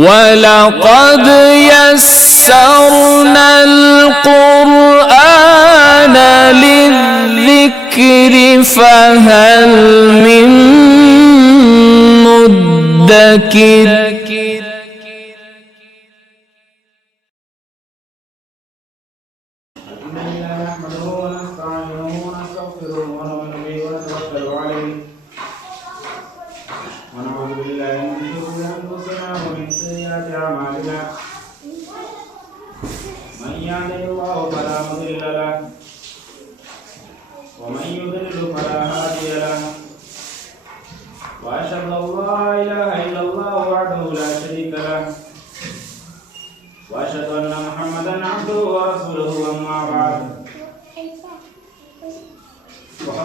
وَلَقَدْ يَسَّرْنَا الْقُرْآنَ لِلذِّكْرِ فَهَلْ مِن مُّدَّكِرٍ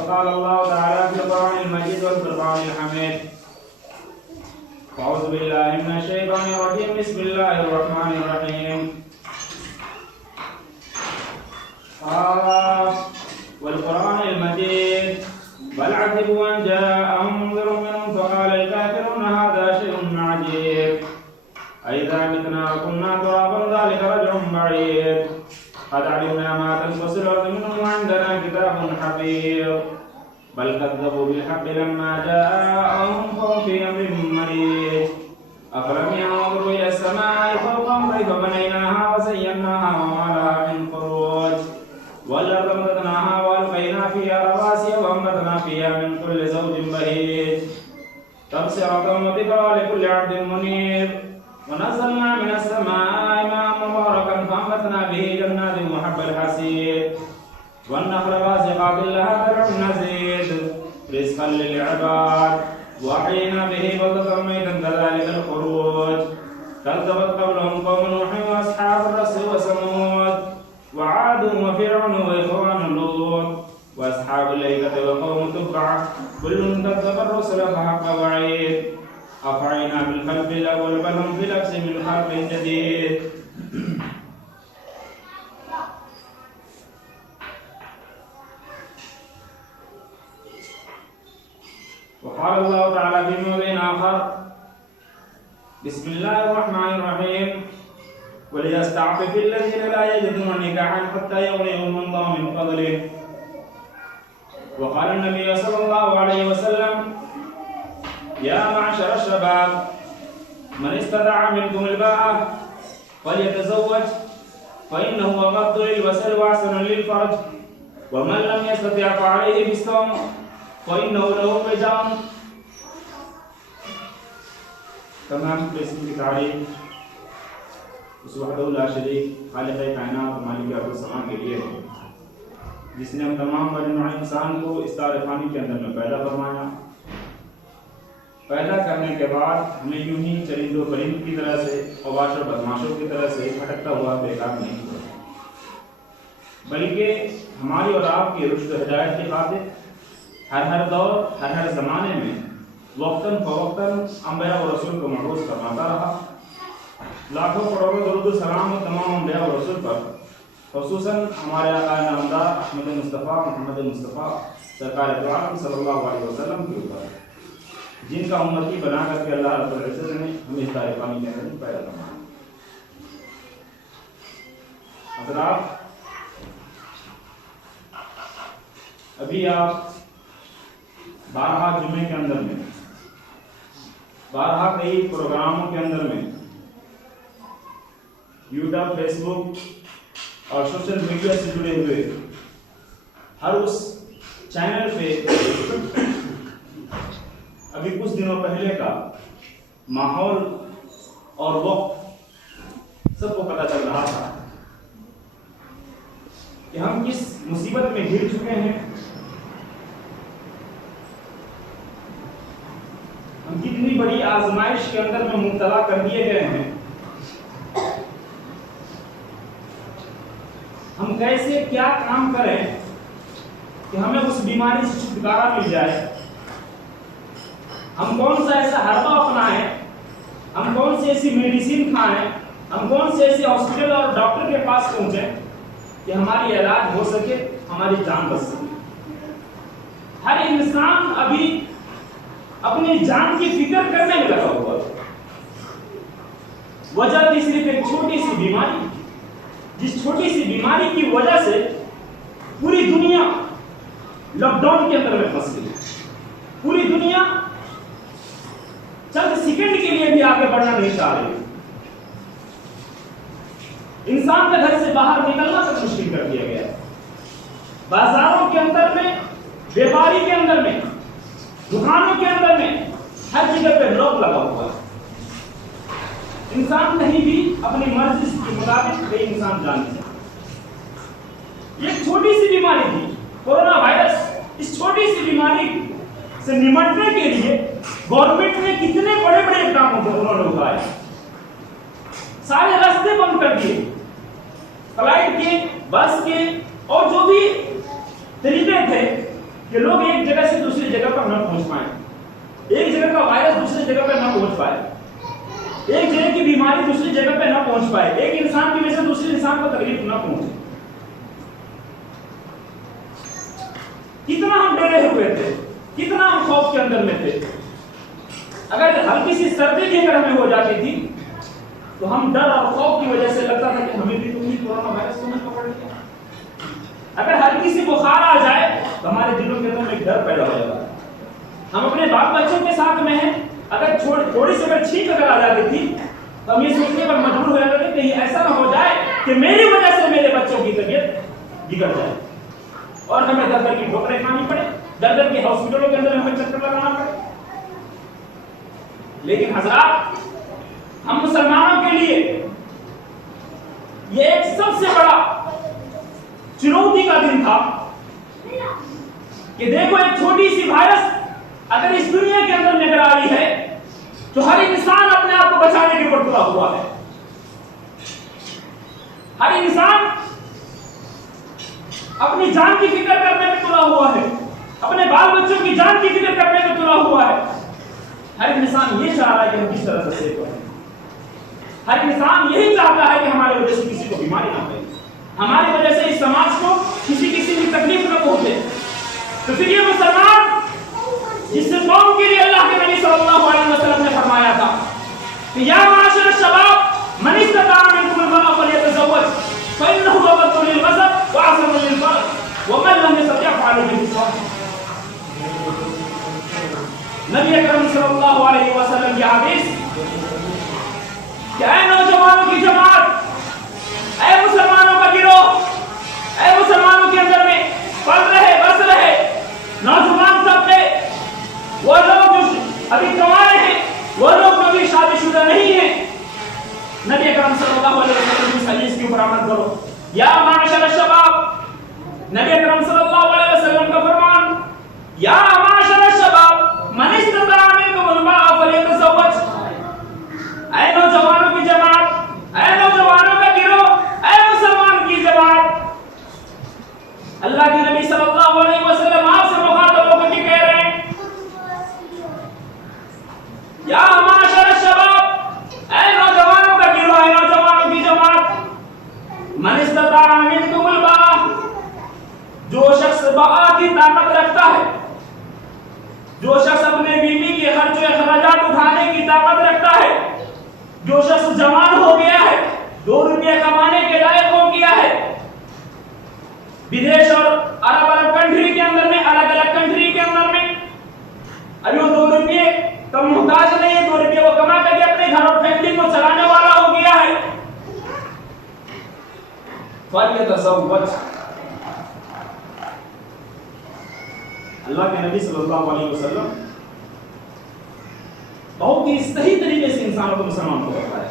قال الله تعالى في القرآن المجيد والفرقان الحميد أعوذ بالله من الشيطان الرجيم بسم الله الرحمن الرحيم والقرآن المجيد بل عجبوا أن جاءهم منذر منهم فقال الكافرون هذا شيء عجيب أئذا متنا وكنا ترابا ذلك رجع بعيد قد علمنا ما تنقص الأرض منهم وعندنا كتاب حفيظ بل كذبوا بالحق لما جاءهم فهم في أمر مريج أفلم ينظروا إلى السماء فوقهم كيف بنيناها وزيناها وما لها من فروج والأرض مددناها وألقينا فيها رواسي وأنبتنا فيها من كل زوج بهيج تبصرة وذكرى لكل عبد منيب ونزلنا من السماء ماء مباركا فأنبتنا به جنات وحب الحصيد والنخل باسقات لها طلع نضيد رزقا للعباد وأحيينا به بلدة ميتا كذلك الخروج كذبت قبلهم قوم نوح وأصحاب الرس وثمود وعاد وفرعون وإخوان لوط وأصحاب الأيكة وقوم تبع كل كذب الرسل فحق وعيد أفعينا بالخلق الأول بل هم في لبس من خلق جديد وقال الله تعالى في موضع آخر بسم الله الرحمن الرحيم وليستعفف الذين لا يجدون نكاحا حتى يغنيهم الله من فضله وقال النبي صلى الله عليه وسلم يا معشر الشباب من استطاع منكم الباءة فليتزوج فإنه أغض للبصر وأحسن للفرج ومن لم يستطع فعليه بالصوم فإنه له وجاء تمام قسم کی تعریف اس وحدہ لا شریک خالق کائنات مالک ارض و سما کے لیے ہے جس نے ہم تمام بنی نوع انسان کو اس دار فانی کے اندر میں پیدا فرمایا پیدا کرنے کے بعد ہمیں یوں ہی چرند و پرند کی طرح سے خواش اور بدماشوں کی طرح سے بھٹکتا ہوا بیکار نہیں ہوا بلکہ ہماری اور آپ کی رشد و ہدایت کی خاطر ہر دور ہر زمانے میں وقتاً فوقتاً انبیاء و رسول کو مبعوث فرماتا رہا لاکھوں کروڑوں درود و سلام و تمام انبیاء و رسول پر خصوصاً ہمارے آقا نامدار احمد مصطفیٰ محمد مصطفیٰ سرکار دو عالم صلی اللہ علیہ وسلم کے اوپر جن کا امتی بنا کر کے اللہ رب العزت نے ہمیں اس دار فانی کے اندر پیدا فرمایا حضرات ابھی آپ بارہا جمعے کے اندر میں بارہا کئی پروگراموں کے اندر میں یوٹیوب فیس بک اور سوشل میڈیا سے جڑے ہوئے ہر اس چینل پہ ابھی کچھ دنوں پہلے کا ماحول اور وقت سب کو پتہ چل رہا تھا کہ ہم کس مصیبت میں گر چکے ہیں ہم کتنی بڑی آزمائش کے اندر میں مبتلا کر دیے گئے ہیں ہم کیسے کیا کام کریں کہ ہمیں اس بیماری سے چھٹکارا مل جائے ہم کون سا ایسا حربہ اپنائیں ہم کون سی ایسی میڈیسن کھائیں ہم کون سے ایسے ہاسپٹل اور ڈاکٹر کے پاس پہنچیں کہ ہماری علاج ہو سکے ہماری جان بچ سکے ہر انسان ابھی اپنی جان کی فکر کرنے میں لگا ہوا ہے وجہ تھی صرف ایک چھوٹی سی بیماری، جس چھوٹی سی بیماری کی وجہ سے پوری دنیا لاک ڈاؤن کے اندر میں پھنس گئی. پوری دنیا چند سیکنڈ کے لیے بھی آگے بڑھنا نہیں چاہ رہی. انسان کا گھر سے باہر نکلنا تک مشکل کر دیا گیا. بازاروں کے اندر میں، بیپاری کے اندر میں، دکانوں کے اندر میں ہر جگہ پہ لاک لگا ہوا ہے. انسان کہیں بھی اپنی مرضی کے مطابق کئی انسان جا نہیں سکتا. یہ ایک چھوٹی سی بیماری تھی کورونا وائرس. اس چھوٹی سی بیماری سے نمٹنے کے لیے گورنمنٹ نے کتنے بڑے بڑے اقدام انہوں نے اٹھائے. سارے راستے بند کر دیے، فلائٹ کے، بس کے، اور جو بھی طریقے تھے کہ لوگ ایک جگہ سے دوسری جگہ پر نہ پہنچ پائیں، ایک جگہ کا وائرس دوسری جگہ پہ نہ پہنچ پائے، ایک جگہ کی بیماری دوسری جگہ پہ نہ پہنچ پائے، ایک انسان کی وجہ سے دوسرے انسان کو تکلیف نہ پہنچے. کتنا ہم ڈرے ہوئے تھے، کتنا ہم خوف کے اندر میں تھے. اگر ہلکی سی سردی بھی اگر ہمیں ہو جاتی تھی تو ہم ڈر اور خوف کی وجہ سے لگتا تھا کہ ہمیں بھی تو نہیں کورونا وائرس تو نہیں پکڑ لیا. اگر ہلکی سی بخار آ جائے تو ہمارے دلوں کے اندر ایک ڈر پیدا ہو جاتا. ہم اپنے بال بچوں کے ساتھ میں ہیں، اگر تھوڑی سی اگر چھینک اگر آ جاتی تھی تو ہم یہ سوچنے پر مجبور ہو جاتے کہ کہیں ایسا نہ ہو جائے کہ میری وجہ سے میرے بچوں کی طبیعت بگڑ جائے اور ہمیں در در کی ٹھوکریں کھانی پڑے، در در کے ہاسپٹلوں کے اندر ہمیں چکر لگانا پڑے. لیکن حضرات، ہم مسلمانوں کے لیے یہ ایک سب سے بڑا چنوتی کا دن تھا کہ دیکھو ایک چھوٹی سی وائرس اگر اس دنیا کے اندر نکل آئی ہے تو ہر انسان اپنے آپ کو بچانے کے اوپر تلا ہوا ہے. ہر انسان اپنی جان کی فکر کرنے میں تلا ہوا ہے، اپنے بال بچوں کی جان کی فکر کرنے میں تلا ہوا ہے. ہر انسان یہ چاہ رہا ہے کہ ہم کس طرح سے سیف رہیں. ہر انسان یہی چاہتا ہے کہ ہماری وجہ سے کسی کو بیماری نہ پھیلے، ہماری وجہ سے اس سماج کو کسی کی تکلیف نہ پہنچے. تو پھر یہ مسلمان جس قوم کے لیے اللہ کے نبی صلی اللہ علیہ وسلم نے فرمایا تھا کہ یا معاشر الشباب من استطاع منکم الباء فلیتزوج فانه اغض للبصر واحسن للفرج ومن لم يستطع فعليه بالصوم. نبی اکرم صلی اللہ علیہ وسلم کی حدیث کہ اے نوجوانوں کی جماعت، اے مسلمانوں کا گروہ، اے مسلمانوں کے اندر میں پل رہے بس رہے نوجوان طبقے، وہ لوگ جو ابھی کنوارے ہیں، وہ لوگ جو ابھی شادی شدہ نہیں ہیں، نبی اکرم صلی اللہ علیہ وسلم کی حدیث کے اوپر عمل کرو. یا معاشر الشباب، نبی اکرم صلی اللہ علیہ وسلم کا فرمان، یا معاشر الشباب من استطاع منکم الباء فلیتزوج. اے نوجوانوں کی جماعت، اے نوجوانوں کا گروہ، اے مسلمان کی جماعت، اللہ کے نبی صلی اللہ علیہ وسلم آپ سے مخاطب ہو کر کہہ رہے ہیں یا معاشر الشباب، اے نوجوانوں کا گروہ، اے نوجوانوں کی جماعت، من استطاع منکم الباء، جو شخص باء کی طاقت رکھتا ہے، جو شخص اپنے بیوی کے خرچ و اخراجات اٹھانے کی طاقت رکھتا ہے، جو شخص جوان ہو گیا ہے، 2 روپے کمانے کے لائق ہو گیا ہے، بدیش اور الگ کنٹری کے اندر میں، الگ الگ کنٹری کے اندر میں ابھی وہ 2 روپے کا محتاج نہیں ہے، 2 روپے وہ کما کر کے اپنے گھر اور فیملی کو چلانے والا ہو گیا ہے، فلیتزوج. اللہ کے نبی صلی اللہ علیہ وسلم بہت ہی صحیح طریقے سے انسانوں کو مسلمان کو بتایا.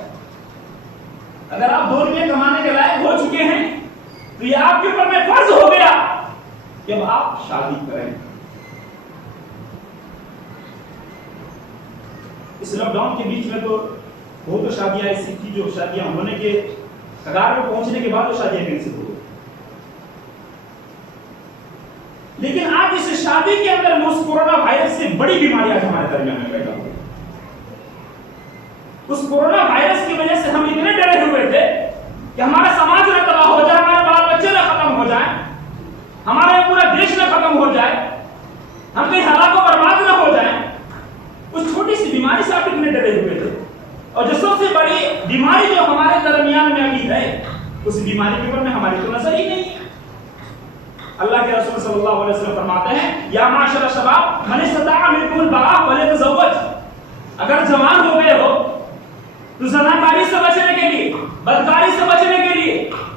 اگر آپ 2 روپے کمانے کے لائق ہو چکے ہیں تو یہ آپ کے اوپر میں فرض ہو گیا کہ اب آپ شادی کریں. اس لاک ڈاؤن کے بیچ میں تو بہت شادیاں ایسی تھی جو شادیاں ہونے کے کگار میں پہنچنے کے بعد وہ شادیاں کینسل ہو گئی. لیکن آپ اس شادی کے اندر اس کورونا وائرس سے بڑی بیماری آج ہمارے درمیان میں پیدا ہوئی. اس کورونا وائرس کی وجہ سے ہم اتنے ڈرے ہوئے تھے کہ ہمارا سماج نہ تباہ ہو جائے، ہمارے بال بچے نہ ختم ہو جائیں، ہمارا پورا دیش نہ ختم ہو جائے، ہم کہیں ہلاک و برباد نہ ہو جائیں. اس چھوٹی سی بیماری سے آپ اتنے ڈرے ہوئے تھے. اور جو سب سے بڑی بیماری جو ہمارے درمیان میں ابھی ہے اس بیماری کے اوپر میں ہماری تو نظر ہی نہیں ہے۔ اللہ کے رسول صلی اللہ علیہ وسلم فرماتے ہیں یا معاشر الشباب من استطاع منکم الباء فلیتزوج، اگر جوان ہو گئے ہو تو زناکاری سے بچنے کے لیے، بدکاری سے بچنے کے لیے،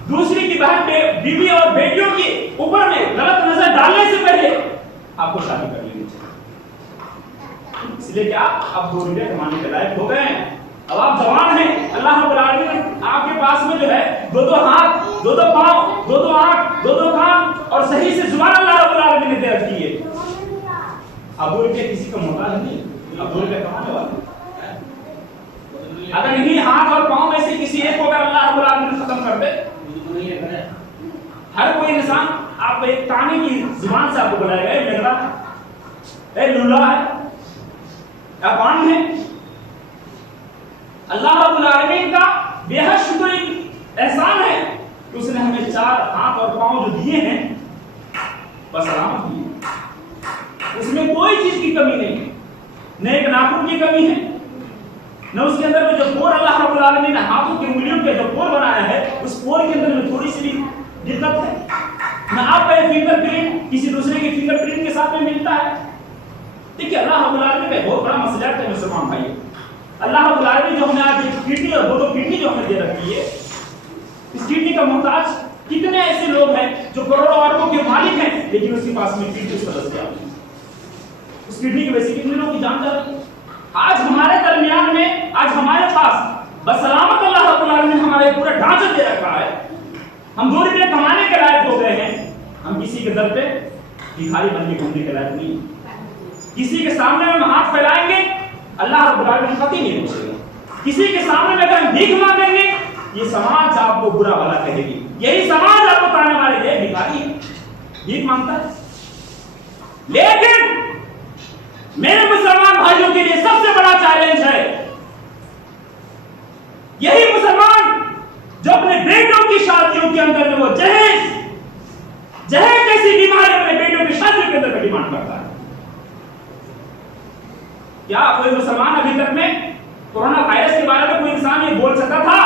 دوسری کی بہن بیوی اور بیٹیوں کی اوپر میں غلط نظر ڈالنے سے پہلے آپ کو شادی کر لینی چاہیے، اس لیے کہ آپ 2 روپے کمانے کے لائق ہو گئے ہیں، اب آپ جوان ہیں، اللہ رب العالمین نے آپ کے پاس میں جو ہے 2 ہاتھ، 2 پاؤں، 2 آنکھ، 2 کان اور صحیح سے زبان اللہ رب العالمین نے دے رکھی ہے۔ اب 2 روپے کسی کا محتاج نہیں، اب 2 روپے کمانے والے، اگر انہیں ہاتھ اور پاؤں میں سے کسی ایک کو اگر اللہ رب العالمین ختم کر دے، ہر کوئی انسان آپ ایک تانے کی زبان سے آپ کو بلائے گا، اے لنگڑا ہے، اے لولا ہے، اے پان ہے۔ اللہ رب العالمین کا بے حد شکر احسان ہے کہ اس نے ہمیں 4 ہاتھ اور پاؤں جو دیے ہیں بس سلامت دیے، اس میں کوئی چیز کی کمی نہیں ہے، نہ ایک ناخن کی کمی ہے، نہ اس کے اندر میں جو پور اللہ رب العالمین نے ہاتھوں کی انگلیوں کے جو پور بنایا ہے اس پور کے اندر میں تھوڑی سی بھی دقت ہے، نہ آپ کا فنگر پرنٹ کسی دوسرے کے فنگر پرنٹ کے ساتھ میں ملتا ہے۔ دیکھیے اللہ رب العالمین کا بہت بڑا مسئلہ ہے مسلمان بھائی، اللہ رب العالمین جو ہمیں آج ایک کڈنی اور 2 کڈنی جو ہمیں دے رکھی ہے، اس کڈنی کا محتاج کتنے ایسے لوگ ہیں جو کروڑوں اربوں کے مالک ہیں لیکن اس کے پاس میں کڈنی دستیاب نہیں، اس کڈنی کی وجہ سے کتنے لوگوں کی جان جا رہی ہے۔ آج ہمارے درمیان میں، آج ہمارے پاس بسلامت اللہ رب العالمین ہمارے پورا ڈھانچہ دے رکھا ہے، ہم 2 روپے کمانے کے لائق ہو گئے ہیں، ہم کسی کے در پہ بھکاری بن کے گھومنے کے لائق نہیں، کسی کے سامنے میں ہم ہاتھ پھیلائیں گے اللہ رب العالمین خطی نہیں پوچھے گا، کسی کے سامنے میں اگر ہم بھیک مانگیں گے یہ سماج آپ کو برا بھلا کہے گی، یہی سماج آپ کو کہنے والے گے بھکاری ہے، بھیک مانگتا ہے۔ لیکن میرے مسلمان بھائیوں کے لیے سب سے بڑا چیلنج ہے، یہی مسلمان جو اپنے بیٹوں کی شادیوں کے اندر میں وہ جہیز جیسی بیماری اپنے بیٹوں کی شادیوں کے اندر ڈیمانڈ کرتا ہے۔ کیا کوئی مسلمان ابھی تک میں کورونا وائرس کے بارے میں کوئی انسان یہ بول سکتا تھا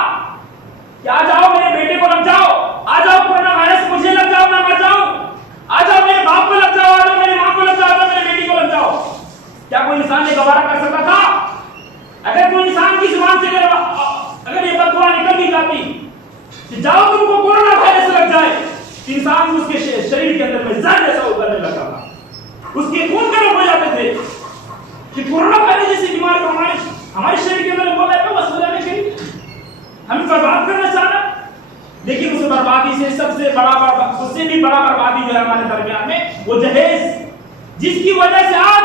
کہ آ جاؤ میرے بیٹے کو لگ جاؤ، آ جاؤ کورونا وائرس مجھے لگ جاؤ میں مر جاؤں، آ جاؤ میرے باپ کو لگ جاؤ، آ جاؤ میری ماں کو لگ جاؤ، آ جاؤ میرے بیٹی کو لگ جاؤ؟ کیا کوئی انسان یہ گوارا کر سکتا تھا؟ اگر کوئی انسان کی زبان سے اگر یہ بددعا نکل بھی جاتی کہ جاؤ تم کو کورونا وائرس لگ جائے، انسان اس کے شریر کے اندر میں زہر جیسا ابلنے لگا تھا، اس کے خون گرم ہو جاتے تھے کہ کورونا وائرس جیسی بیماری کو ہمارے شریر کے اندر بولا ہے بس ہو جانے کے لیے ہم برباد کرنا چاہ رہے ہیں۔ لیکن اس بربادی سے سب سے بڑا اس سے بھی بڑا بربادی جو ہے ہمارے درمیان میں وہ جہیز، جس کی وجہ سے آج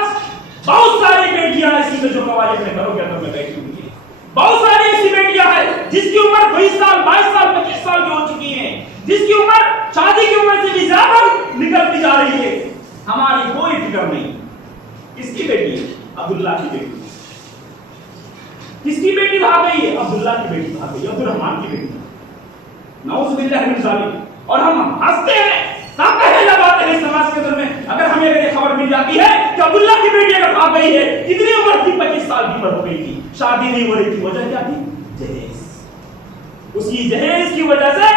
بہت ساری بیٹیاں ایسی ہیں جو قوالی اپنے گھروں کے اندر میں بیٹھی ہوئی ہیں، بہت ساری ایسی بیٹیاں ہیں جس کی عمر 20 سال 22 سال 25 سال کی ہو چکی ہیں، جس کی عمر شادی کی عمر سے بھی زیادہ نکلتی جا رہی ہے، ہماری کوئی فکر نہیں۔ کس کی بیٹی ہے؟ عبداللہ کی بیٹی۔ کس کی بیٹی بھاگ گئی ہے؟ عبداللہ کی بیٹی بھاگ گئی، عبد الرحمان کی بیٹی۔ نعوذ باللہ من ذالک۔ اور ہم ہنستے ہیں، کہنے لگاتے ہیں سماج کے اندر میں اگر ہمیں اگر یہ خبر مل جاتی ہے کہ عبداللہ کی بیٹی اگر بھاگ گئی ہے، کتنی عمر تھی؟ 25 سال کی عمر ہو گئی تھی، شادی نہیں ہو رہی تھی، وجہ کیا تھی؟ جہیز۔ اس کی جہیز کی وجہ سے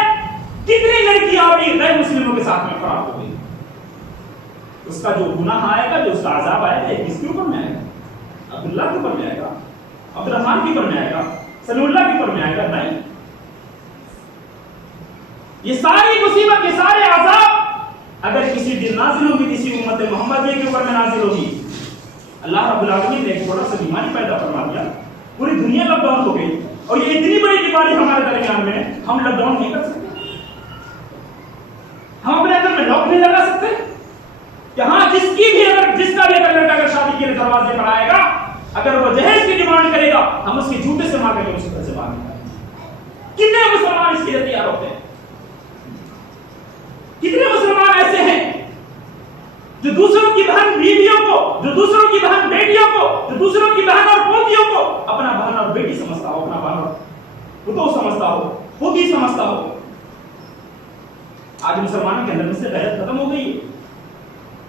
کتنی لڑکیاں اپنی غیر مسلموں کے ساتھ میں خراب ہو گئی۔ اس کا جو گناہ آئے گا، جو اس کا عذاب آئے گا، کس کے اوپر میں آئے گا؟ عبداللہ کے اوپر میں آئے گا، عبد الرحمان کے اوپر میں آئے گا، سلی اللہ کے اوپر میں آئے گا؟ نہیں۔ یہ ساری مصیبت، یہ سارے عذاب اگر کسی دن نازل ہوگی، کسی امت محمدیہ کے اوپر میں نازل ہوگی، اللہ رب العالمین نے ایک تھوڑا سا بیماری پیدا فرما دیا، پوری دنیا لاک ڈاؤن ہو گئی، اور یہ اتنی بڑی بیماری ہمارے درمیان میں، ہم لاک ڈاؤن نہیں کر سکتے، ہم اپنے اندر میں لاک نہیں لگا سکتے کہ ہاں جس کا بھی اگر لڑکا اگر شادی کے دروازے پر آئے گا، اگر وہ جہیز کی ڈیمانڈ کرے گا، ہم اس کے جوتے سے مار کے اس گھر سے باہر نکالیں گے۔ کتنے مسلمان اس کے لیے تیار ہوتے ہیں؟ کتنے مسلمان ایسے ہیں جو دوسروں کی بہن بیویوں کو، جو دوسروں کی بہن بیٹیوں کو، جو دوسروں کی بہن اور پوتیوں کو اپنا بہن اور بیٹی سمجھتا ہو، اپنا بہن اور پتو سمجھتا ہو، پوتی سمجھتا ہو؟ آج مسلمانوں کے اندر سے غیرت ختم ہو گئی ہے،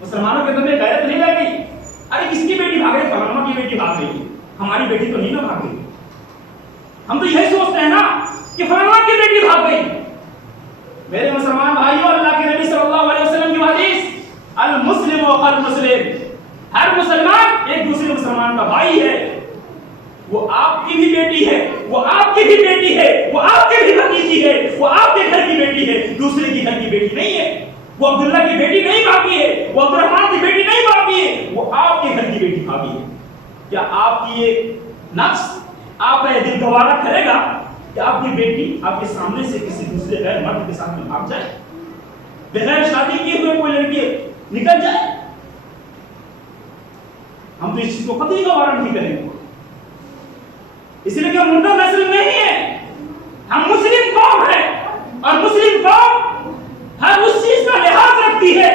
مسلمانوں کے اندر میں غیرت نہیں رہ گئی۔ ارے کس کی بیٹی بھاگ گئی؟ فلانا کی بیٹی بھاگ گئی، ہماری بیٹی تو نہیں نہ بھاگ گئی، ہم تو یہی سوچتے ہیں نا کہ فلاں کی بیٹی بھاگ گئی. میرے مسلمان بھائیوں، اللہ کے نبی صلی اللہ علیہ وسلم کی حدیث المسلم و المسلم، ہر مسلمان ایک دوسرے مسلمان کا بھائی ہے. وہ آپ کی بھی بیٹی ہے، وہ آپ کی بھی بیٹی ہے، وہ آپ کے بھی بھتیجی ہے، وہ آپ کے گھر کی بیٹی ہے، دوسرے کے گھر کی بیٹی نہیں ہے. وہ عبداللہ کی بیٹی نہیں بھاگی ہے، وہ عبدالرحمان کی بیٹی نہیں بھاگی ہے، وہ آپ کے گھر کی بیٹی بھاگی ہے. کیا آپ کی یہ نفس آپ کا یہ دل گوارا کرے گا کہ آپ کی بیٹی آپ کے سامنے سے کسی دوسرے غیر مرد کے ساتھ میں بھاگ جائے، بغیر شادی کیے ہوئے کوئی لڑکی نکل جائے؟ ہم تو اس چیز کو قطعی گوارا نہیں کریں گے، اس لیے کہ ہم منڈا نسل نہیں ہے، ہم مسلم قوم ہیں. اور مسلم قوم ہر اس چیز کا لحاظ رکھتی ہے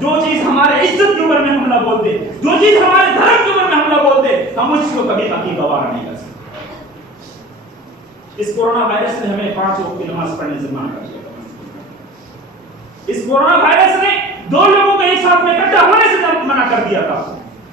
جو چیز ہمارے عزت کے اوپر میں حملہ بولتے، جو چیز ہمارے دھرم کے اوپر میں حملہ بولتے، ہم اس کو کبھی قطعی گوارا نہیں کر سکتے. اس کورونا وائرس نے ہمیں 5 وقت کی نماز پڑھنے سے منع کر دیا. اس کورونا وائرس نے 2 لوگوں کو ایک ساتھ میں اکٹھا ہونے سے منع کر دیا تھا.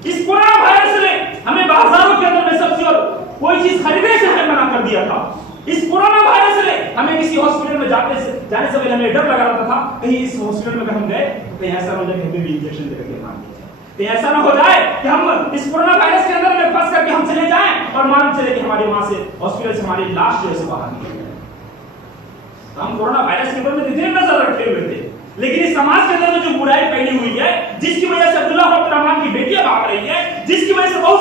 اس کورونا وائرس نے ہمیں بازاروں کے اندر میں سبزی اور کوئی چیز خریدنے سے ہمیں منع کر دیا تھا. اس کورونا وائرس نے ہمیں کسی ہاسپٹل میں جانے سے پہلے ہمیں ڈر لگا رہتا تھا کہیں اس ہاسپٹل میں اگر ہم گئے کہیں ایسا نہ ہو جائے کہ ہمیں بھی انجیکشن دے کر کے مار دیا جائے، کہیں ایسا نہ ہو جائے کہ ہم اس کورونا وائرس کے اندر میں پھنس کر کے ہم چلے جائیں اور مان چلے کہ ہماری وہاں سے ہاسپٹل سے ہماری لاش جو ہے باہر نکل جائے. ہم کورونا وائرس کے اوپر میں اتنے نظر رکھے ہوئے تھے، لیکن اس سماج کے اندر جو برائی پھیلی ہوئی ہے، جس کی وجہ سے عبداللہ اور عبدالرحمان کی بیٹیاں بھاگ رہی ہیں، جس کی وجہ سے بہت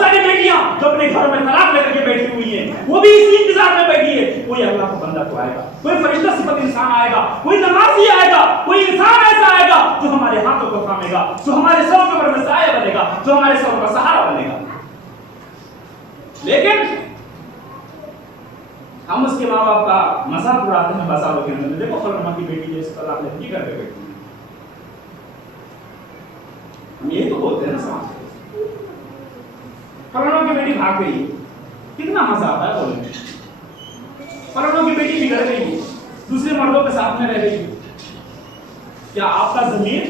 ساری بیٹیاں جو اپنے گھروں میں طلاق لے کر کے بیٹھی ہوئی ہیں، وہ بھی اسی انتظار میں بیٹھی ہے کوئی اللہ کا بندہ تو آئے گا، کوئی فرشتہ صفت انسان آئے گا، کوئی نمازی آئے گا، کوئی انسان ایسا آئے گا جو ہمارے ہاتھوں کو تھامے گا، جو ہمارے سروں کے اوپر میں سایہ بنے گا، جو ہمارے سروں کا سہارا بنے گا. لیکن ہم اس کے ماں باپ کا مذاق اڑاتے ہیں بازاروں کے اندر. دیکھو فلاں کی بیٹی جو اس کا طلاق لے کر کے بیٹھی، ہم یہی تو بولتے ہیں نا سماج میں، فلاں کی بیٹی بھاگ گئی، کتنا مزہ آتا ہے بولنے میں. فلاں کی بیٹی بگڑ گئی، دوسرے مردوں کے ساتھ میں رہ گئی. کیا آپ کا ضمیر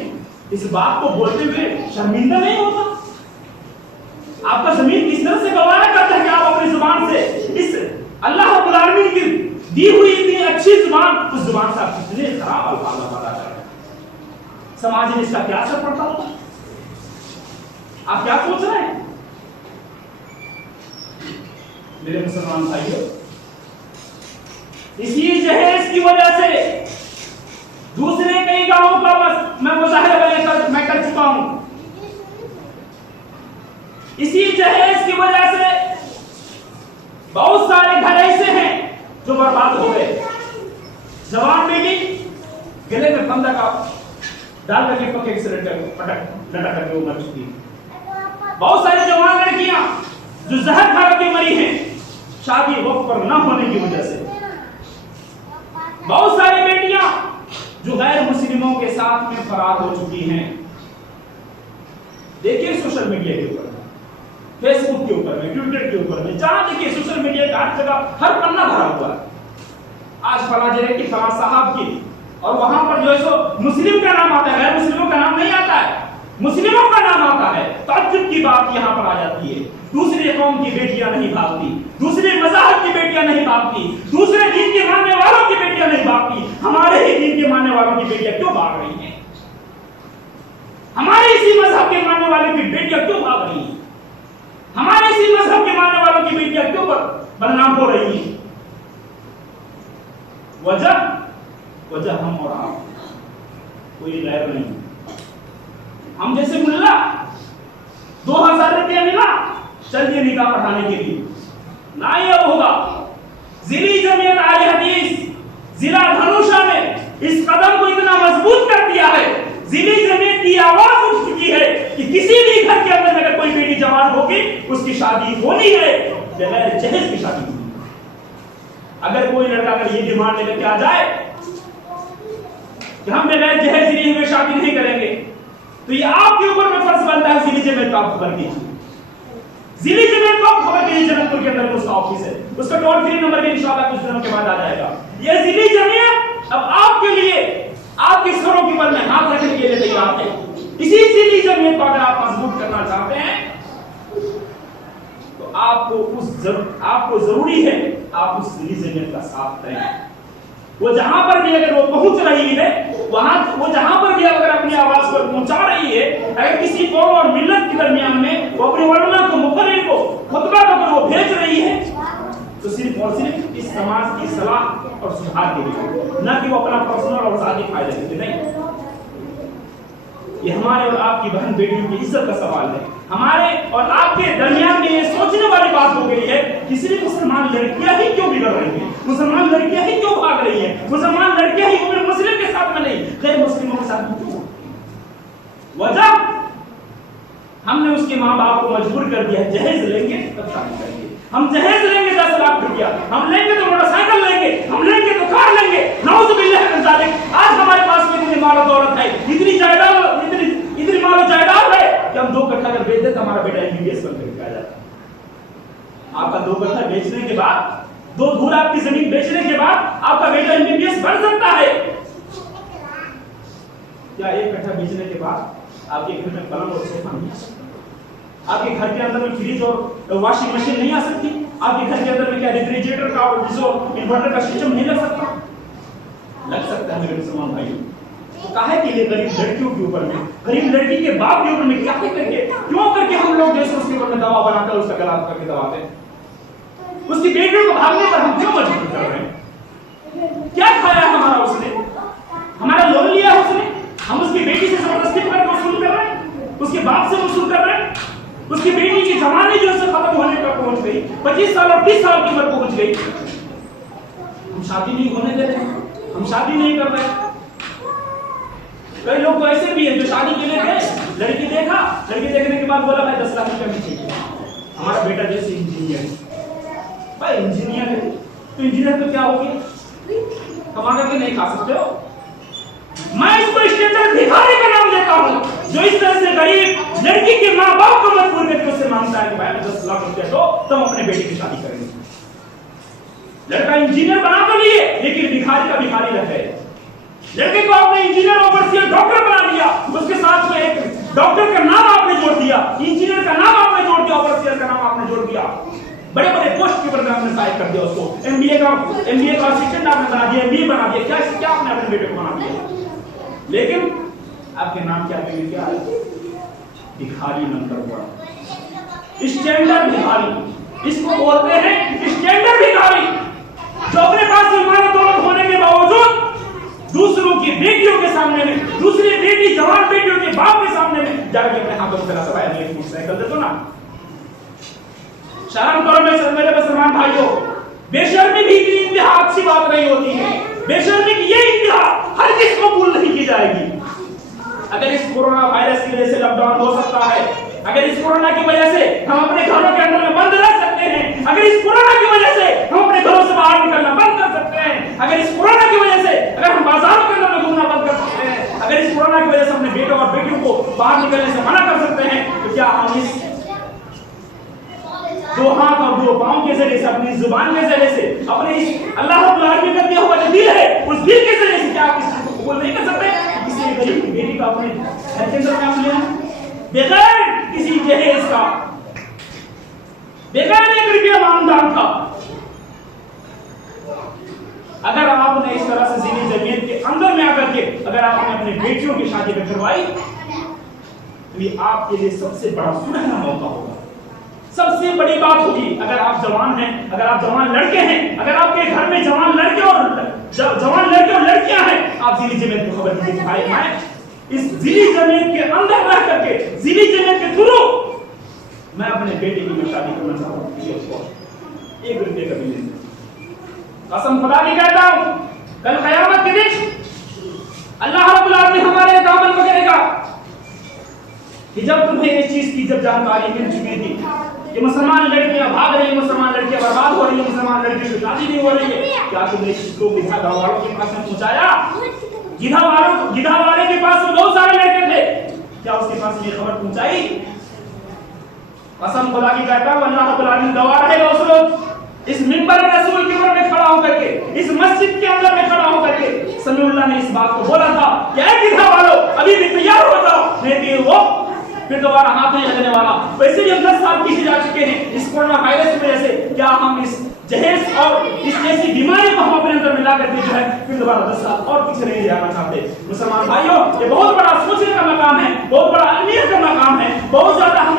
اس بات کو بولتے ہوئے شرمندہ نہیں ہوتا؟ آپ کا ضمیر کس طرح سے گوارا کرتا ہے کہ آپ اپنی زبان سے اس اللہ رب العالمین کی دی ہوئی اتنی اچھی زبان، اس زبان سے آپ کتنے خراب الفاظ بتا کر رہے ہیں؟ سماج میں اس کا کیا اثر پڑتا ہوگا؟ آپ کیا سوچ رہے ہیں؟ میرے مسلمان بھائیوں، اسی جہیز کی وجہ سے دوسرے کئی گاؤں کا بس میں مظاہرہ میں کر چکا ہوں. اسی جہیز کی وجہ سے بہت سارے گھر ایسے ہیں جو برباد ہو گئے. جوان بیٹی گلے میں پندہ کا ڈال کر کے پکے ایکسیڈنٹ پٹک لٹا کر کے وہ مر چکی. بہت سارے جوان لڑکیاں جو زہر کھا کے مری ہیں شادی وقت پر نہ ہونے کی وجہ سے. بہت ساری بیٹیاں جو غیر مسلموں کے ساتھ میں فرار ہو چکی ہیں. دیکھیے سوشل میڈیا کے اوپر، فیس بک کے اوپر میں، ٹویٹر کے اوپر میں، جہاں دیکھیے سوشل میڈیا کا ہر جگہ ہر پنہ بھرا ہوا ہے. آج فلاں جگہ کی فلاں صاحب کی، اور وہاں پر جو ہے سو مسلم کا نام آتا ہے، غیر مسلموں کا نام نہیں آتا ہے، مسلموں کا نام آتا ہے. تعجب کی بات یہاں پر آ جاتی ہے. دوسری قوم کی بیٹیاں نہیں بھاگتی، دوسرے مذہب کی بیٹیاں نہیں بھاگتی، دوسرے دین کے ماننے والوں کی بیٹیاں نہیں بھاگتی. ہمارے ہی دین کے ماننے والوں کی بیٹیاں کیوں بھاگ رہی ہیں؟ ہمارے اسی مذہب کے ماننے والوں کی بیٹیاں کیوں بھاگ رہی ہیں؟ ہمارے اسی مذہب کے ماننے والوں کی بیٹیاں کیوں بدنام ہو رہی ہیں؟ وجہ ہم اور آپ، کوئی غیر نہیں. ہم جیسے ملا 2000 روپیہ ملا چلیے نکاح پڑھانے کے لیے، نہ یہ ہوگا. ضلعی جمعیت اہل حدیث ضلع دھنوشا نے اس قدم کو اتنا مضبوط کر دیا ہے، ضلعی جمعیت کی آواز اٹھ چکی ہے کہ کسی بھی گھر کے اندر اگر کوئی بیٹی جوان ہوگی اس کی شادی ہونی ہے، بغیر جہیز کی شادی ہونی ہے. اگر کوئی لڑکا اگر یہ ڈیمانڈ لے کر کے آ جائے کہ ہم بغیر جہیز لی ہوئے شادی نہیں کریں گے، تو یہ آپ کے اوپر میں فرض بنتا ہے ضلعی جمعیت کو آپ خبر کیجیے. ضلعی جمعیت کو آپ خبر کیجیے، جنت پور کے اندر اس کا آفس ہے، اس کا ٹول فری نمبر بھی انشاءاللہ کچھ دنوں کے بعد آ جائے گا. یہ ضلعی جمعیت اب آپ کے لیے آپ کے سروں کے اوپر میں ہاتھ رکھنے کے لیے تیار ہے. اسی ضلعی جمعیت کو اگر آپ مضبوط کرنا چاہتے ہیں تو آپ کو ضروری ہے آپ اس ذیلی زمین کا ساتھ دیں. وہ جہاں پر بھی اگر وہ پہنچ رہی ہے وہ جہاں پر بھی اگر اپنی آواز کو پہنچا رہی ہے, اگر کسی قوم اور ملت کے درمیان میں وہ اپنے علماء کو مقرر کو خطبہ کو وہ بھیج رہی ہے تو صرف اور صرف اس سماج کی صلاح اور سدھار کے لیے, نہ کہ وہ اپنا پرسنل اور ذاتی فائدہ کے لیے نہیں. یہ ہمارے اور آپ کی بہن بیٹیوں کی عزت کا سوال ہے. ہمارے اور آپ کے درمیان میں یہ سوچنے والی بات ہو گئی ہے کہ صرف مسلمان لڑکیاں ہی کیوں بگڑ رہی ہیں, مسلمان لڑکیاں ہی کیوں بھاگ رہی ہیں, مسلمان لڑکیاں ہی عمر مسلم کے ساتھ میں نہیں غیر مسلموں کے ساتھ کیوں. وجہ ہم نے اس کے ماں باپ کو مجبور کر دیا جہیز لیں گے تب شادی کریں گے, ہم جہیز لیں گے 10 لاکھ روپیہ, ہم لیں گے تو موٹر سائیکل لیں گے, ہم لیں گے تو کار لیں گے. نعوذ باللہ من ذالک. آج ہمارے پاس میں اتنی مال و دولت ہے, اتنی جائیداد, اتنی مال و جائیداد ہے کہ ہم 2 کٹھا اگر بیچ دیں تو ہمارا بیٹا MBBS بن کر آ جاتا ہے. آپ کا 2 کٹھا بیچنے کے بعد, 2 دھول آپ کی زمین بیچنے کے بعد آپ کا بیٹا MBBS بن سکتا ہے. کیا 1 کٹھا بیچنے کے بعد آپ کے گھر میں پلنگ اور صوفہ نہیں آ سکتا؟ آپ کے گھر کے اندر میں فریج اور واشنگ مشین نہیں آ سکتی؟ آپ کے گھر کے اندر میں کیا ریفریجریٹر کا اور انورٹر کا سسٹم نہیں لگ سکتا؟ لگ سکتا ہے میرے مسلمان بھائیوں. کاہے کے لیے غریب لڑکیوں کے اوپر میں, غریب لڑکی کے باپ کے اوپر میں کیا کر کے کیوں کر کے ہم لوگ جیسے اس کے اوپر میں دوا بنا کر اس کا گلا کر کے دباتے ہیں؟ اس کی بیٹیوں کو بھاگنے پر ہم کیوں مجبور کر رہے ہیں؟ کیا کھایا ہے ہمارا اس نے, ہمارا لون لیا ہے اس نے, ہم اس کی بیٹی سے زبردستی پر وصول کر رہے ہیں, اس کے باپ سے وصول کر رہے ہیں. اس کی بیٹی کی جوانی جو سے ختم ہونے پر پہنچ گئی, 25 سال اور 30 سال کی عمر پہنچ گئی, ہم شادی نہیں ہونے دے رہے, ہم شادی نہیں کر رہے. کئی لوگ تو ایسے بھی ہیں جو شادی کے لیے گئے, لڑکی دیکھا, لڑکی دیکھنے کے بعد بولا بھائی 10 لاکھ روپے بھی چاہیے, ہمارا بیٹا جیسے انجینئر ہے. بھائی انجینئر ہے تو انجینئر تو کیا ہوگی, کما کر کے نہیں کھا سکتے ہو. میں اس کو اسٹینڈرڈ بھکاری کا نام دیتا ہوں جو اس طرح سے غریب لڑکی کے ماں باپ کو مجبور کر کے اسے مانگتا ہے کہ بھائی 10 لاکھ روپے دو تم اپنے بیٹے کی شادی کریں گے. لڑکا انجینئر بنا تو لیے لیکن بھکاری کا بھکاری رہ گئے. لڑکے کو آپ نے انجینئر اوورسیئر ڈاکٹر بنا دیا, اس کے ساتھ میں ایک ڈاکٹر کا نام آپ نے جوڑ دیا, انجینئر کا نام آپ نے جوڑ دیا, اوورسیئر کا نام آپ نے جوڑ دیا, بڑے بڑے پوسٹ کے اوپر آپ نے سائن کر دیا اس کو, MBA کا اسسٹنٹ آپ نے بنا دیا, MBA بنا دیا. کیا آپ نے اپنے بیٹے کو بنا دیا, لیکن آپ کے نام کیا ہے, بھکاری نمبر 1, اسٹینڈرڈ بھکاری. اس کو بولتے ہیں اسٹینڈرڈ بھکاری, جو اپنے پاس مال و دولت ہونے کے باوجود دوسروں کی بیٹیوں کے سامنے میں, دوسری بیٹی جوان بیٹیوں کے باپ کے سامنے میں جا کے اپنے ہاتھوں کو پھیلاتا ہے, ایک موٹر سائیکل دے دو نا. شرم کرو میرے مسلمان بھائیوں, بے شرمی بھی اتنی انتہا اچھی بات نہیں ہوتی ہے. بے شرمی کی یہ انتہا ہر کس کو قبول نہیں کی جائے گی. اگر اس کورونا وائرس کی وجہ سے لاک ڈاؤن ہو سکتا ہے, اگر اس کورونا کی وجہ سے ہم اپنے گھروں کے اندر میں بند رہ سکتے ہیں, اگر اس کورونا کی وجہ سے ہم اپنے گھروں سے باہر نکلنا بند کر سکتے ہیں, اگر اس کورونا کی وجہ سے اگر ہم بازاروں کے اندر میں گھومنا بند کر سکتے ہیں, اگر اس کورونا کی وجہ سے اپنے بیٹوں اور بیٹیوں کو باہر نکلنے سے منع کر سکتے ہیں, تو کیا ہم اس 2 ہاتھ اور 2 پاؤں کے ذریعے سے, اپنی زبان کے ذریعے سے, اپنے اس اللہ رب العالمین کا دیا ہوا جو دل ہے اس دل کے ذریعے سے کیا آپ اس چیز کو قبول نہیں کر سکتے؟ کسی غریب کی بیٹی کا اپنے گھر کے اندر میں آپ لینا بغیر کسی جہیز کا, بغیر 1 روپیہ ماندان کا. اگر آپ نے اس طرح سے ذیلی زمین کے اندر میں آ کر کے اگر آپ نے اپنی بیٹیوں کی شادی کروائی تو یہ آپ کے لیے سب سے بڑا سنہرا موقع ہوگا, سب سے بڑی بات ہوگی. اگر آپ جوان ہیں, اگر آپ جوان لڑکے ہیں, اگر آپ کے گھر میں جوان لڑکے اور لڑکیاں ہیں, آپ ذیلی زمین کو خبر دیجیے بھائی میں اس ذیلی زمین کے اندر رہ کر کے, ذیلی زمین کے تھرو میں اپنے بیٹے کی میں شادی کرنا چاہتا ہوں, کسی اس کو 1 روپے کا بھی نہیں. قسم خدا کی کہتا ہوں کل قیامت کے دن اللہ رب العالمین ہمارے دامن پکڑے گا کہ جب تمہیں اس چیز کی جب جانکاری مل چکی تھی کہ مسلمان لڑکیاں بھاگ رہی ہیں, مسلمان لڑکیاں برباد ہو رہی ہیں, مسلمان لڑکیوں کی شادی نہیں ہو رہی ہے, کیا تم نے اس کو گدھا گاؤں والوں کے پاس میں پہنچایا؟ گدھا والے کے پاس میں بہت سارے لڑکے تھے, کیا اس کے پاس یہ خبر پہنچائی؟ قسم خدا کی کہتا ہوں اللہ رب العالمین گواہ رہے گا اس روز اس منبر رسول کے اوپر میں کھڑا ہو کر کے, اس مسجد کے اندر میں کھڑا ہو کر کے سمیع اللہ نے اس بات کو بولا تھا کہ اے گدھا والو ابھی بھی تیار ہو جاؤ, نہیں وہ پھر دوبارہ ہاتھ نہیں لگنے والا. ویسے بھی ہم 10 سال پیچھے جا چکے ہیں اس کورونا وائرس کی وجہ سے. کیا ہم اس جہیز اور اس جیسی بیماری کو ہم اپنے اندر ملا کر کے جو ہے پھر دوبارہ 10 سال اور پیچھے نہیں جانا چاہتے. مسلمان بھائیوں یہ بہت بڑا سوچنے کا مقام ہے, بہت بڑا اہمیت کا مقام ہے. بہت زیادہ ہم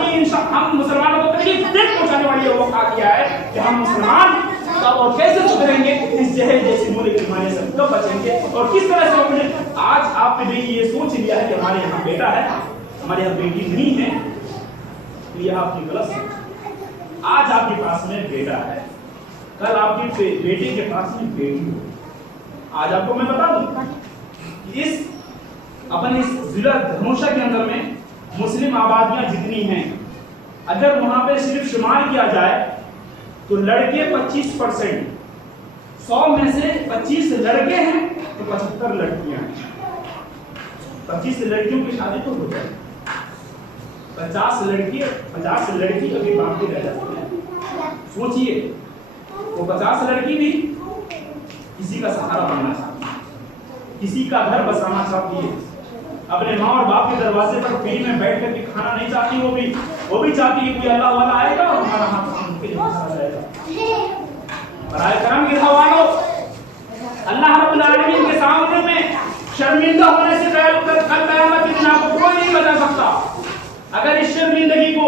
مسلمانوں کو تکلیف پہنچانے والی یہ موقع کیا ہے کہ ہم مسلمان کب اور کیسے سدھریں گے, اس جہیز جیسی ملک بیماری سے کب بچیں گے اور کس طرح سے اپنے. آج آپ نے بھی یہ سوچ لیا ہے کہ ہمارے یہاں بیٹا ہے, ہمارے یہاں بیٹی نہیں ہے, تو یہ آپ کی غلط سوچ. آج آپ کے پاس میں بیٹا ہے, کل آپ کی بیٹی کے پاس میں بیٹی ہو. آج آپ کو میں بتا دوں اس اپنے اس ضلع دھنوشا کے اندر میں مسلم آبادیاں جتنی ہیں, اگر وہاں پہ صرف شمار کیا جائے تو لڑکے 25%, 100 میں سے 25 لڑکے ہیں تو 75 لڑکیاں ہیں. 25 لڑکیوں کی شادی تو ہو جائے, 50 لڑکی ابھی باقی رہ جاتی ہیں. سوچئے وہ 50 لڑکی بھی کسی کا سہارا بننا چاہتی ہے, کسی کا گھر بسانا چاہتی ہے, اپنے ماں اور باپ کے دروازے پر فری میں بیٹھ کر کے کھانا نہیں چاہتی. وہ بھی چاہتی ہے کہ اللہ والا آئے گا اور ہمارا ہاتھ ان کے لیے بسا جائے گا. برائے کرم کے حوالوں, اللہ رب العالمین کے سامنے میں شرمندہ ہونے سے کل قیامت کے دن آپ کو کوئی نہیں بچا سکتا. اگر اس شرمندگی کو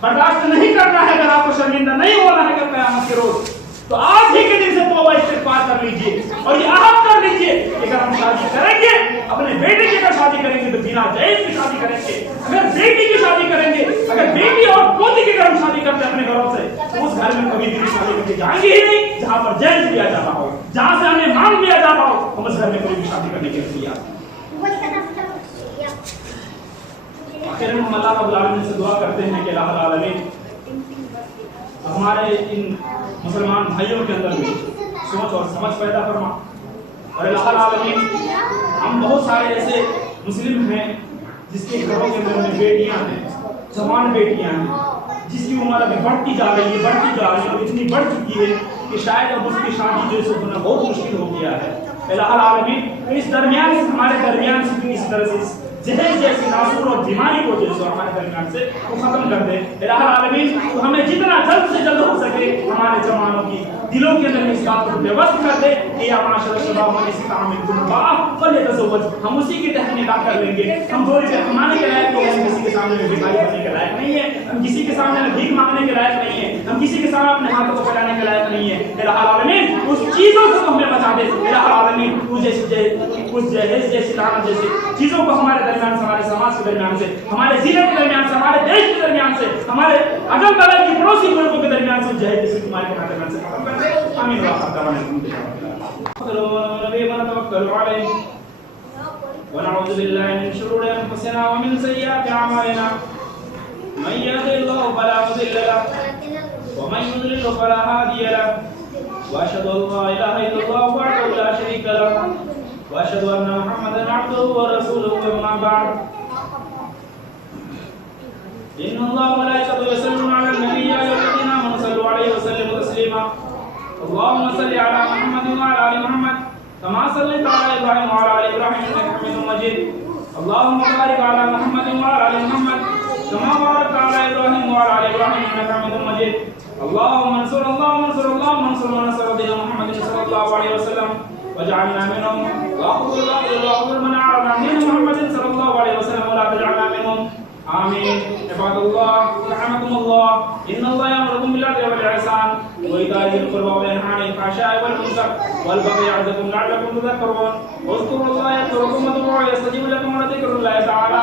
برداشت نہیں کرنا ہے, اگر آپ کو شرمندہ نہیں ہونا ہے کل قیامت کے روز, تو آج ہی کے دن سے توبہ استغفار کر لیجئے اور یہ عہد کر لیجئے کہ اگر ہم شادی کریں گے, اپنے بیٹے کی اگر شادی کریں گے تو بنا جہیز کی شادی کریں گے. اگر بیٹی کی شادی کریں گے, اگر بیٹی اور پوتی کی اگر ہم شادی کرتے ہیں اپنے گھروں سے, تو اس گھر میں کبھی بھی شادی کر کے جائیں گے ہی نہیں جہاں پر جہیز دیا جا رہا ہو, جہاں سے ہمیں مانگ دیا جا رہا ہو. ہم اس گھر میں کوئی بھی شادی کرنے کے لیے آخر میں ہم اللہ رب العالمین سے دعا کرتے ہیں کہ اللہ العالمین ہمارے ان مسلمان بھائیوں کے اندر میں سوچ اور سمجھ پیدا فرما. اور اللہ العالمین ہم بہت سارے ایسے مسلم ہیں جس کے گھروں کے اندر میں بیٹیاں ہیں, جوان بیٹیاں ہیں, جس کی عمر ابھی بڑھتی جا رہی ہے اور اتنی بڑھ چکی ہے کہ شاید اب اس کی شادی جو ہے ہونا بہت مشکل ہو گیا ہے. اللہ العالمین اس درمیان سے ہمارے درمیان سے اس طرح سے جہیز جیسی ناسور اور بیماری کو جو ہے ہمارے درمیان سے وہ ختم کر دے. الہ العالمین تو ہمیں جتنا جلد سے جلد ہو سکے ہمارے جوانوں کی دلوں کے اندر اس بات کو پیوست کر دے کہ یا معاشر الشباب من استطاع منکم الباء فلیتزوج. ہم اسی کے تحت نکاح کر لیں گے. ہم دو روپے کمانے کے لائق تو ہم کسی کے سامنے میں بھکاری بننے کے لائق نہیں ہے, ہم کسی کے سامنے میں بھیک مانگنے کے لائق نہیں ہے, ہم کسی کے سامنے اپنے ہاتھوں کو پھیلانے کے لائق نہیں ہے. الہ العالمین اس چیزوں سے تو ہمیں بچا دے. الہ العالمین اس جہیز جیسی لعنت جیسی چیزوں کو ہمارے درمیان سے, ہمارے سماج کے درمیان سے, ہمارے ضلع کے درمیان سے, ہمارے دیش کے درمیان سے, ہمارے اگل بغل کی پڑوسی ملکوں کے درمیان سے جہیز جیسی تمہارے درمیان سے ختم کر دے. آمین. ونعوذ بالله من شرور انفسنا ومن سيئات اعمالنا من يهده الله فلا مضل له ومن يضلل فلا هادي له واشهد ان لا اله الا الله وحده لا شريك له واشهد ان محمدا عبده ورسوله. اما بعد ان الله وملائكته يصلون على النبي يا ايها الذين امنوا صلوا عليه وسلموا تسليما. اللهم صل على محمد وعلى ال محمد كما صليت على ابراهيم وعلى ال ابراهيم انك حميد مجيد. اللهم بارك على محمد وعلى ال محمد كما باركت على ابراهيم وعلى ال ابراهيم انك حميد مجيد. اللهم انصر من نصر دين محمد صلى الله عليه وسلم واجعلنا منهم واغفر من اعرض عن دين محمد صلى الله عليه وسلم ولا تجعلنا منهم. آمين. عباد الله رحمكم الله ان الله يأمركم بالعدل والإحسان وإيتاء ذي القربى وينهى عن الفحشاء والمنكر والبغي يعظكم لعلكم تذكرون. واذكروا الله يذكركم وادعوه يستجيب لكم ولذكر الله تعالى